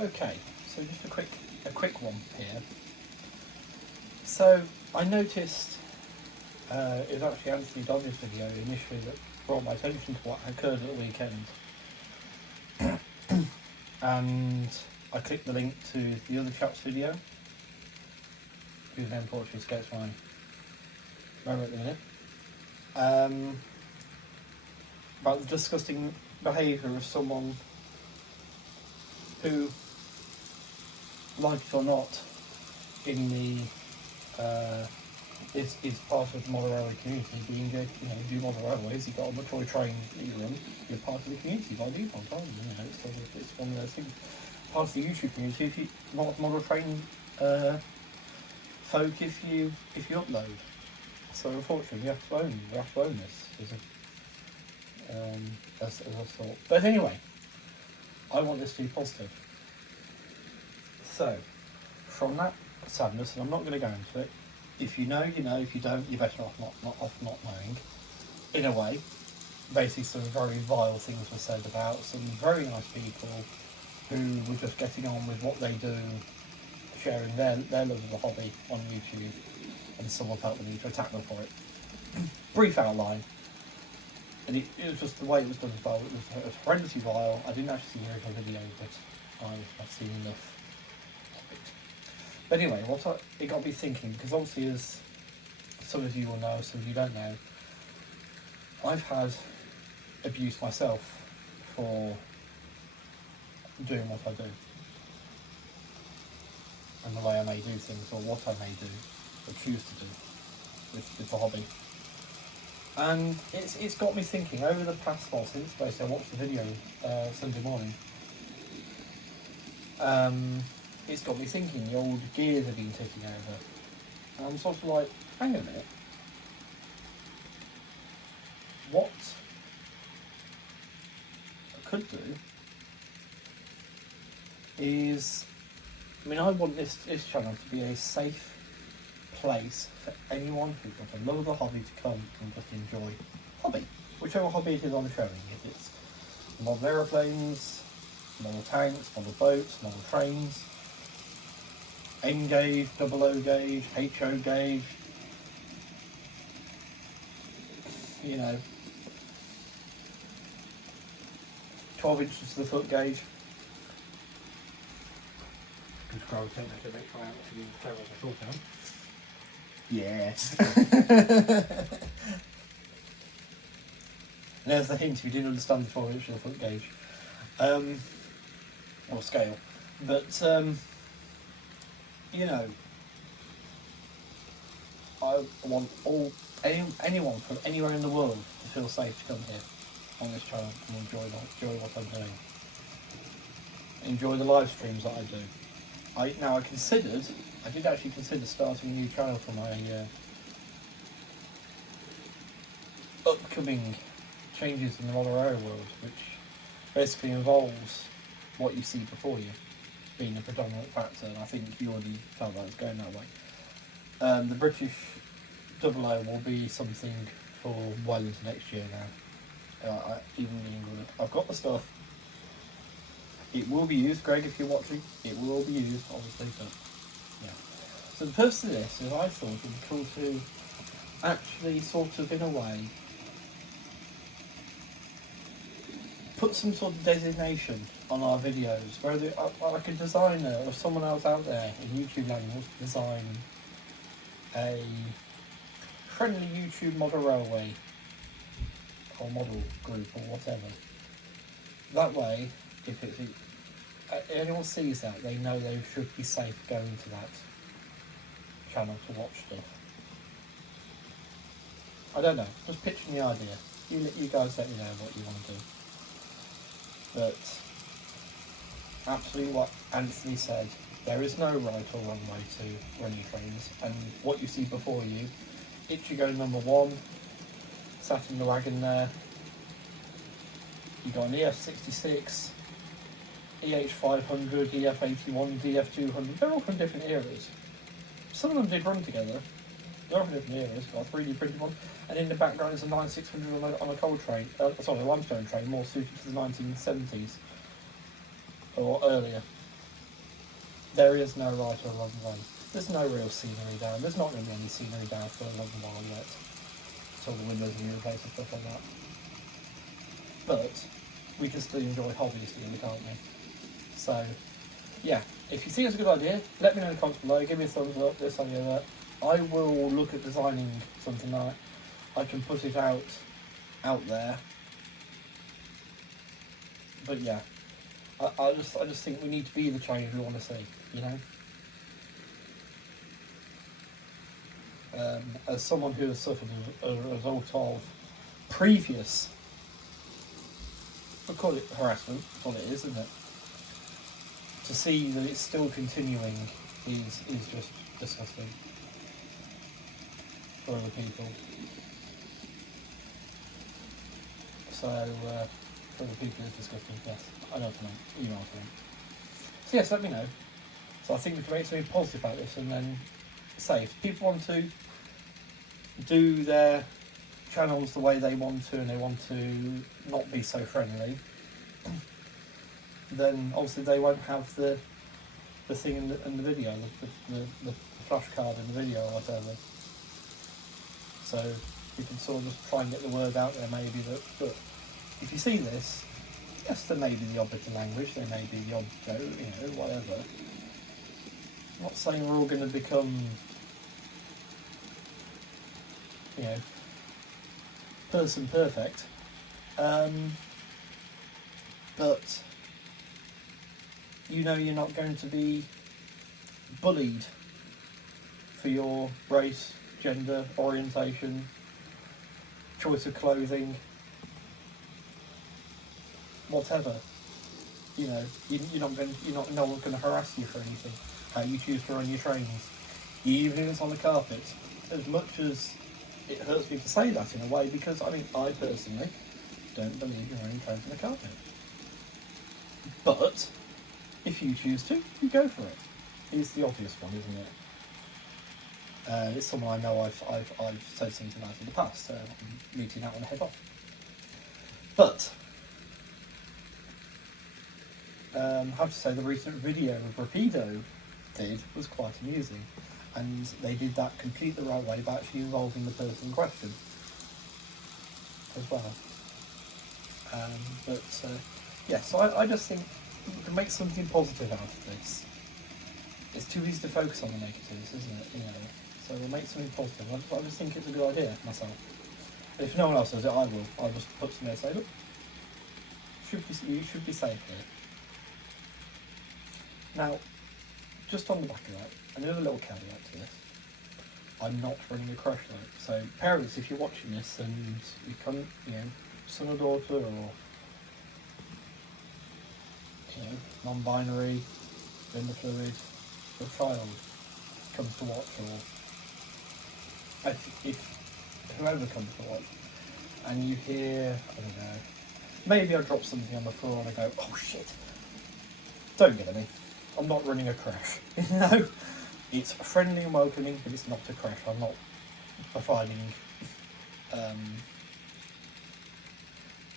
Okay, so just a quick one here. So I noticed it was actually Anthony Dodge's video initially that brought my attention to what occurred at the weekend, and I clicked the link to the other chap's video, whose name unfortunately escapes my memory at the minute, about the disgusting behaviour of someone who, like it or not, in the is part of the model railway community. Being do model railways, you've got a motorway train that you run, you're part of the community by default, aren't you? It's one of those things. Part of the YouTube community, if you model train folk, if you upload. So unfortunately, we have to own this as a thought. But anyway, I want this to be positive. So, from that sadness, and I'm not going to go into it. If you know, you know. If you don't, you're better off not knowing. In a way, basically, some very vile things were said about some very nice people who were just getting on with what they do, sharing their love of the hobby on YouTube, and someone felt the need to attack them for it. Brief outline. And it was just the way it was done as well. It was horrendously vile. I didn't actually see the original video, but I've seen enough of it. But anyway, it got me thinking, because obviously, as some of you will know, some of you don't know, I've had abuse myself for doing what I do, and the way I may do things, or what I may do, or choose to do with the hobby. And it's got me thinking over the past, since basically I watched the video Sunday morning, it's got me thinking. The old gears have been taking over, and I'm sort of like, hang a minute, what I could do is, I want this channel to be a safe place for anyone who's got a love of the hobby to come and just enjoy hobby, whichever hobby it is I'm showing. If it's model aeroplanes, model tanks, model boats, model trains, N gauge, double O gauge, HO gauge, 12 inches to the foot gauge. Just gravitate that to make sure I haven't actually been clever as I thought I am. Yeah. There's the hint if you didn't understand the 12 inch to the foot gauge. Or scale. But, I want anyone from anywhere in the world to feel safe to come here on this channel and enjoy what I'm doing. Enjoy the live streams that I do. I did actually consider starting a new channel for my upcoming changes in the model railway world, which basically involves what you see before you being a predominant factor, and I think you already felt that was going that way. The British Double O will be something for well into next year now. Even in England, I've got the stuff. It will be used, Greg, if you're watching. It will be used, obviously, but yeah. So the purpose of this is I thought it would be cool to actually sort of, in a way, put some sort of designation on our videos, where like a designer or someone else out there in YouTube land wants to design a friendly YouTube model railway or model group or whatever. That way, if anyone sees that, they know they should be safe going to that channel to watch stuff. I don't know, just pitching the idea. You guys let me know what you want to do. But absolutely what Anthony said, there is no right or wrong way to run your trains, and what you see before you, Ichigo number 1, sat in the wagon there. You got an EF66, EH500, EF81, DF200, they're all from different eras. Some of them did run together, they're all from different eras, got a 3D printed one, and in the background is a 9600 on a coal train, a limestone train, more suited to the 1970s, or earlier. there is no right or wrong way. There's no real scenery down. There's not going to be any scenery down for a long while yet. Until the windows are replaced and stuff like that. But we can still enjoy hobbies together, can't we? So, yeah, if you think it's a good idea, let me know in the comments below. Give me a thumbs up, this, that, and the other. I will look at designing something like I can put it out there. But yeah, I just think we need to be the change we want to see, you know. As someone who has suffered as a result of previous, we'll call it harassment, what it is, isn't it? To see that it's still continuing is just disgusting for other people. So, for other people it's disgusting, yes. I know what I mean. You know what I mean. So yes, let me know. So I think we can make something positive about this, and then say if people want to do their channels the way they want to, and they want to not be so friendly, then obviously they won't have the thing in the video, the flashcard in the video or whatever. So we can sort of just try and get the word out there, maybe that look, if you see this, yes, there may be the odd bit of language, there may be the odd joke, you know, whatever. I'm not saying we're all going to become, you know, person perfect, but you know you're not going to be bullied for your race, gender, orientation, choice of clothing, whatever. You know, no one's going to harass you for anything. How you choose to run your trains, even if it's on the carpet. As much as it hurts me to say that in a way, because I mean, I personally don't believe in running trains on the carpet. But if you choose to, you go for it. It's the obvious one, isn't it? It's someone I know I've said something like in the past, so I'm meeting out on a head off. But I have to say the recent video Rapido did was quite amusing, and they did that completely the right way by actually involving the person in question as well. Yeah, so I just think we can make something positive out of this. It's too easy to focus on the negatives, isn't it? You know, so we'll make something positive. I just think it's a good idea myself. And if no one else does it, I will. I'll just put something there and say, look, you should be safe here. Now, just on the back of that, another little caveat to this. I'm not running a crash light. So parents, if you're watching this and you come, you know, son or daughter or, you know, non-binary, gender fluid, your child comes to watch, or if whoever comes to watch, and you hear, I don't know, maybe I drop something on the floor and I go, oh shit, don't get me. I'm not running a crash. No, it's friendly and welcoming, but it's not a crash. I'm not providing,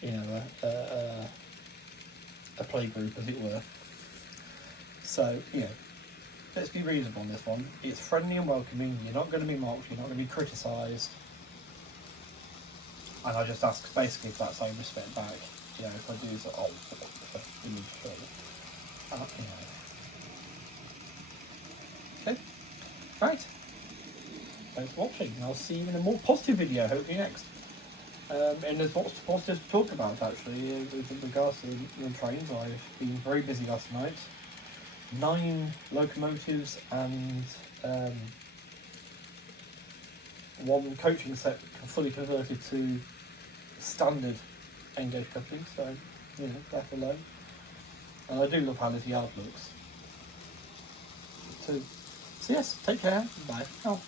you know, a playgroup, as it were. So, you know, let's be reasonable on this one. It's friendly and welcoming. You're not going to be mocked. You're not going to be criticised. And I just ask basically for that same respect back. You know, if I do so, oh, you need to show it. You know. Okay, right. Thanks for watching. I'll see you in a more positive video, hopefully next. And there's lots of positive to talk about actually with regards to the trains. I've been very busy last night. 9 locomotives and 1 coaching set fully converted to standard N-gauge coupling, so you know, that alone. And I do love how this yard looks too. So yes, take care, bye. Oh.